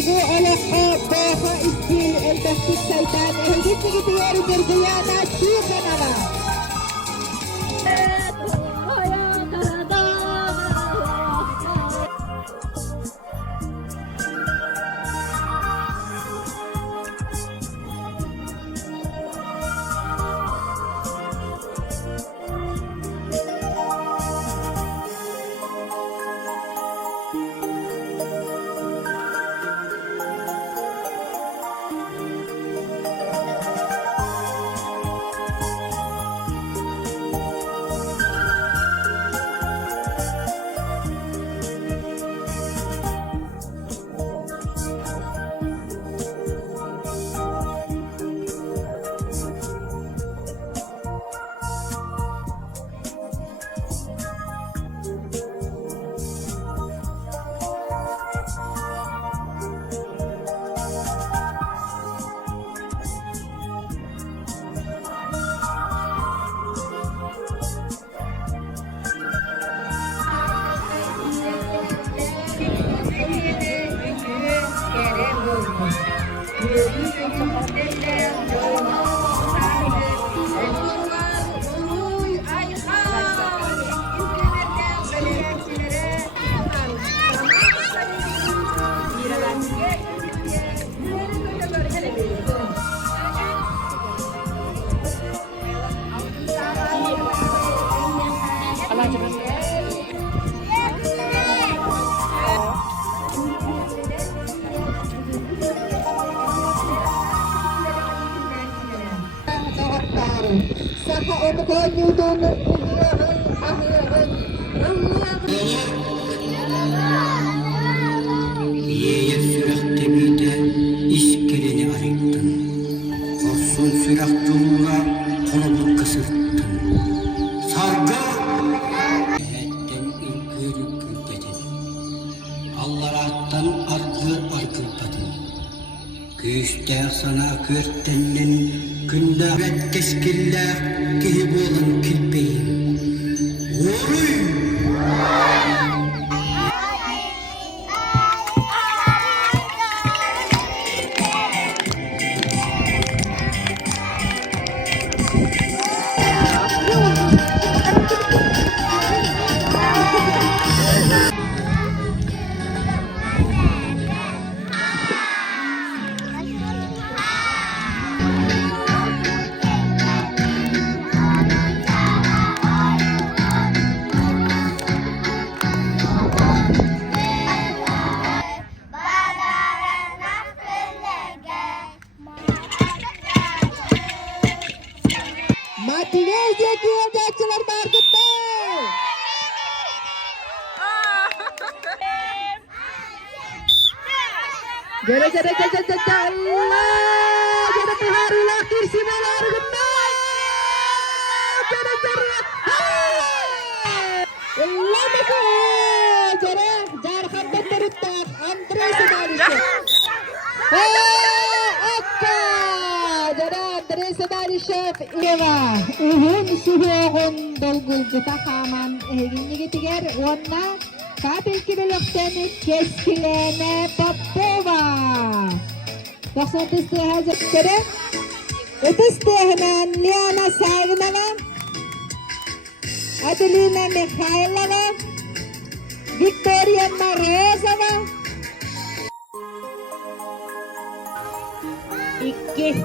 Anagu oleh Baha Istil El-Tastik Saitan Ehegit begitu ya Berdiana Cikanala Yeye sürekli bir de iskeleni ayıktın. Olsun sürekli konu kısırttın. Sargı! Ehetten ürkür dedin. Allah'tan arkırpadın. Göğüste sana körtenden günde ret keskiller gibi olan kirpeğim. Oruy! Jara Allah jara hari lahir si belar genah jara Allah maka jara jar khabat terutak Andre Sedalisha akka jara Andre Sedalisha iwa uhun suhohon dolgul getahaman ehgini gitiger wanna Katil kibilokten keskilene Popova. 91 hazır kere. وتستهنا ليانا سايبنا أدلينا ميخايلنا فيكتوريا ماريزنا إكي